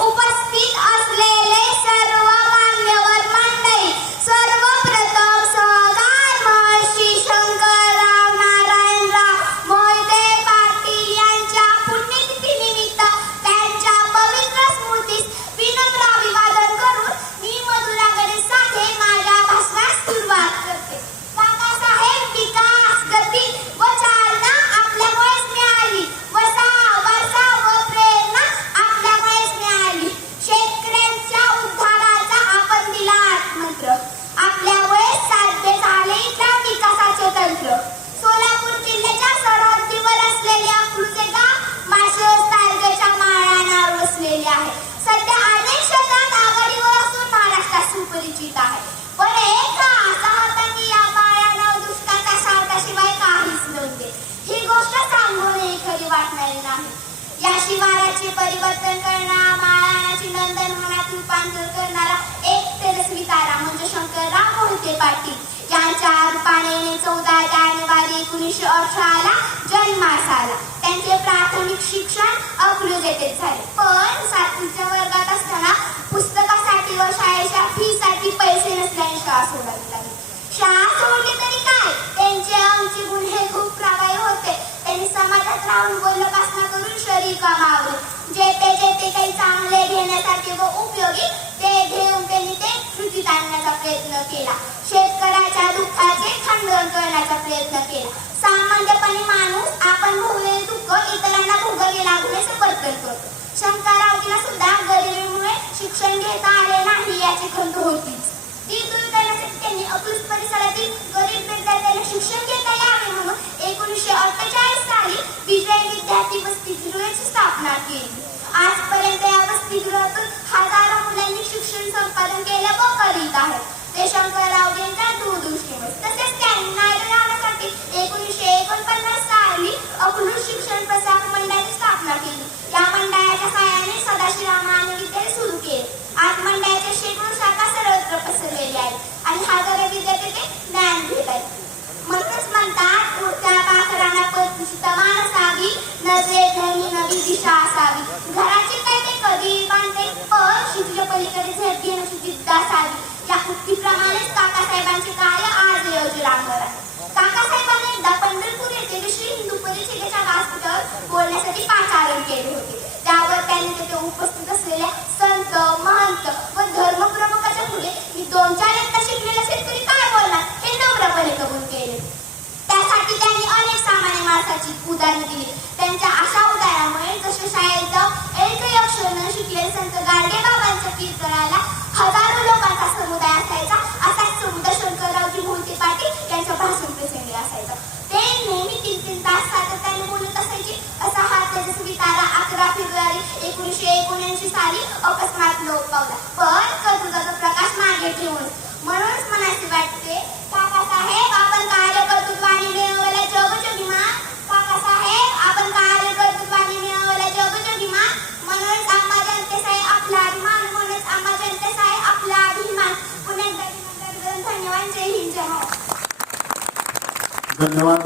उपस्थित असलेले सर्व मान्यवर मंडळी, सर्वप्रथम सहकार महर्षी शंकरराव नारायणराव मोहिते पाटील यांच्या पुण्यतिथीनिमित्त त्यांच्या पवित्र स्मृतीस विनम्र अभिवादन करून मी मधुरा गणेश साठे माझ्या भाषणास सुरुवात करते. काकासाहेब, विकास, गती व चालना आपल्यामुळेच मिळाली व वर्षा व प्रेरणा आपल्यामुळेच मिळाली. शेतकऱ्यांच्या उद्धाराचा आपण दिला आत्मंत्र. आपल्यामुळेच साध्य झाले त्या विकासाचे तंत्र. सोलापूर जिल्ह्याच्या सरहद्दीवर असलेले अकलूजचे गाव माळशिरस तालुक्याच्या माळरानावर वसलेले आहे. सध्या अनेक क्षेत्रात आघाडीवर असून महाराष्ट्रात सुपरिचित आहे. पण एक असा होता की या माळरानावर दुष्काळाच्या सावटाशिवाय काहीच नव्हते. ही गोष्ट सांगूनही खरी वाटणारी नाही. या शिवाराचे परिवर्तन करणारा, माळरानाची नंदनवनात रूपांतर करणारा एक तेजस्वी तारा म्हणजे शंकरराव मोहिते पाटील यांच्या रूपाने 14 जानेवारी 1918 जन्मास आला. त्यांचे प्राथमिक शिक्षण अकलूज येथेच झाले. पण 7वीच्या वर्गात असताना पुस्तकासाठी व शाळेच्या फीसाठी पैसे नसल्याने शाळा सोडावी लागली. शाळा सोडली तरी काय, त्यांचे आमचे गुण हे खूप प्रभावी होते. त्यांनी समाजात राहून बोलबासना करून शरीर कमावले. जेथे काही चांगले घेण्यासारखे व उपयोगी ते घेऊन त्यांनी ते कृतीत आणण्याचा प्रयत्न केला. शेतकऱ्याच्या दुःखाचे खंडन करण्याचा प्रयत्न केला. सामान्यपणे माणूस आपण भोगलेले दुःख इतरांना भोगावे लागू नये असे वर्तन करतो. शंकररावजींना सुद्धा गरिबीमुळे शिक्षण घेता आले नाही याची खंत होतीच. ती दूर करण्यासाठी त्यांनी अकलूज परिसरातील गरीब विद्यार्थ्यांना शिक्षण घेता यावे म्हणून 1948 साली विजय विद्यार्थी वसतिगृहाची स्थापना केली. आजपर्यंत या वसतिगृहातून हजारो मुलांनी शिक्षण संपादन केले व करीत आहेत. ते शंकररावजींच्या दूरदृष्टीमुळे. तसेच त्यांनी नारायणरावांसाठी 1949 साली अकलूज शिक्षण प्रसारक मंडळाची स्थापना केली. या मंडळाच्या सहाय्याने सदाशिवराव मानवी विद्यालय सुरू केले. आज मंडळाच्या शेकडो शाखा सर्वत्र पसरलेल्या आहेत आणि हजारो विद्यार्थी ते ज्ञान घेत आहेत. म्हणूनच म्हणतात, पुढच्या पाखरांना तमान असावी, नजरेत नेहमी नवी दिशा असावी. घराचे काय ते कधी बांधते, पण शिक्षेच्या पलीकडे झेप घेण्याची जिद्द असावी. या उक्तीप्रमाणेच काकासाहेबांचे कार्य आज योजनावर आहे. काकासाहेबांनी एकदा पंढरपूर येथे श्री हिंदू परिषदेच्या व्यासपीठावर बोलण्यासाठी पाचारण केले होते. त्यावर त्यांनी तेथे उपस्थित असलेल्या संत, महंत व धर्मप्रमुखाच्या पुढे मी 2-4 इयत्ता शिकलेला शेतकरी काय बोलणार हे नम्रपणे कबूल केले. त्यासाठी त्यांनी अनेक सामान्य माणसाची उदाहरणे दिली. त्यांच्या अशा उदाहरणामुळे जसे शाळेत जाऊन एक अक्षर न शिकलेले संत गाडगेबाबांच्या कीर्तनाला हजारो लोकांचा समुदाय असायचा, असाच समुदाय शंकररावजी मोहिते पाटील यांच्या भाषण प्रसंगी असायचा. ते नेहमी 3-3 तास सातत्याने बोलत असायचे. असा हा तेजस्वी तारा 11 फेब्रुवारी 1979 साली अकस्मात लोप पावला. पण कर्तृत्वाचा प्रकाश मागे ठेवून. म्हणूनच म्हणायचे वाटते, काकासाहेब आपण कार्य कर्तृत्वाने मिळवलेला जगजोगीमान. काकासाहेब आपण कार्य कर्तृत्वाने मिळवलेला जगजोगीमान. म्हणूनच आम्हा जनतेसाहे आपला अभिमान. म्हणूनच आम्हा जनतेसाहे आपला अभिमान. पुण्यात धन्यवाद. जय हिंद, जय महाराष्ट्र. धन्यवाद.